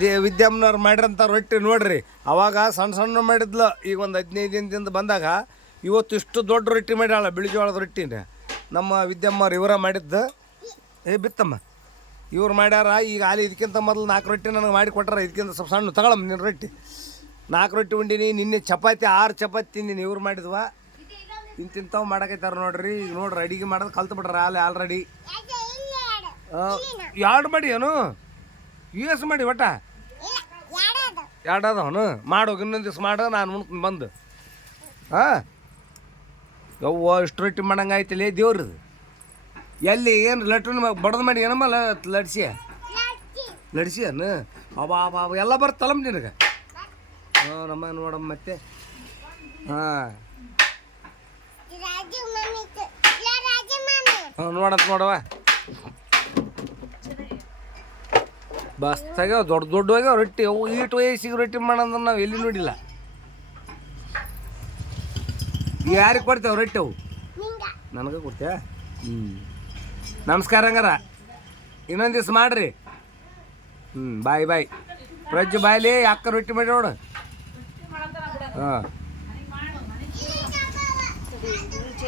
They ವಿದ್ಯಮ್ಮನವ್ರು ಮಾಡಿರೋಂಥ ರೊಟ್ಟಿ ನೋಡ್ರಿ ಅವಾಗ ಸಣ್ಣ ಸಣ್ಣ ಮಾಡಿದ್ಲು ಈಗ ಒಂದು ಹದಿನೈದು ದಿನದಿಂದ ಬಂದಾಗ ಇವತ್ತು ಇಷ್ಟು ದೊಡ್ಡ ರೊಟ್ಟಿ ಮಾಡ್ಯಾಳ ಬಿಳಿಜೋಳದ ರೊಟ್ಟಿನ. ನಮ್ಮ ವಿದ್ಯಮ್ಮವ್ರು ಇವರ ಮಾಡಿದ್ದು. ಏ ಬಿತ್ತಮ್ಮ ಇವ್ರು ಮಾಡ್ಯಾರ ಈಗ ಅಲ್ಲಿ ಇದಕ್ಕಿಂತ ಮೊದಲು ನಾಲ್ಕು ರೊಟ್ಟಿ ನನಗೆ ಮಾಡಿ ಕೊಟ್ಟಾರ ಇದಕ್ಕಿಂತ ಸ್ವಲ್ಪ ಸಣ್ಣ ತಗೊಳಮ್ಮ ನಿನ್ನ ರೊಟ್ಟಿ. ನಾಲ್ಕು ರೊಟ್ಟಿ ಉಂಡಿನಿ ನಿನ್ನೆ ಚಪಾತಿ ಆರು ಚಪಾತಿ ತಿಂದಿನಿ ಇವ್ರು ಮಾಡಿದ್ವ. ಇಂತಿಂಥವು ಮಾಡಕೈತಾರ ನೋಡ್ರಿ ಈಗ ನೋಡ್ರಿ ಅಡಿಗೆ ಮಾಡೋದು ಕಲ್ತು ಬಿಡ್ರಿ ಅಲ್ಲಿ ಆಲ್ರೆಡಿ ಎರಡು ಮಾಡಿ ಏನು? ಯು ಎಸ್ ಮಾಡಿ ಒಟ್ಟ? ಎರಡು ಅದಾವನು ಮಾಡು ಇನ್ನೊಂದು ದಿವ್ಸ ಮಾಡು ನಾನು ಮುಂದೆ ಬಂದು. ಹಾಂ? ಯವ್ವ ಇಷ್ಟು ರೊಟ್ಟಿ ಮಾಡಂಗೆ ಆಯ್ತಲ್ಲ ದೇವ್ರದು. ಎಲ್ಲಿ ಏನು ಲಟ್ರನ್ ಬಡದು ಮಾಡಿ ಏನಮ್ಮ ಲಡ್ಸಿ? ಲಡ್ಸಿ ಅನ್ನು? ಅವ ಅವ ಎಲ್ಲ ಬರ್ತಲ್ಲಮ್ಮ ನಿನಗೆ. ಹಾಂ ನಮ್ಮ ನೋಡಮ್ಮ ಮತ್ತೆ. ಹಾಂ. ಹಾಂ ನೋಡಂತ ನೋಡವ ಬಸ್ತಾಗ ದೊಡ್ಡ ದೊಡ್ಡವಾಗ ರೊಟ್ಟಿ ಅವು ಈಟು ವಯಸ್ಸಿಗೆ ರೊಟ್ಟಿ ಮಾಡೋದ್ರ ನಾವು ಎಲ್ಲಿ ನೋಡಿಲ್ಲ. ಯಾರಿಗೆ ಕೊಡ್ತೇವೆ ರೊಟ್ಟಿ ಅವು? ನನಗೆ ಕೊಡ್ತೀಯ? ಹ್ಞೂ ನಮಸ್ಕಾರ ಹಂಗಾರ. ಇನ್ನೊಂದು ದಿವ್ಸ ಮಾಡ್ರಿ. ಹ್ಞೂ ಬಾಯ್ ಬಾಯ್. ಪ್ರಜ್ಜು ಬಾಯ್ಲಿ ಅಕ್ಕ ರೊಟ್ಟಿ ಮಾಡಿ ನೋಡು. ಹಾಂ.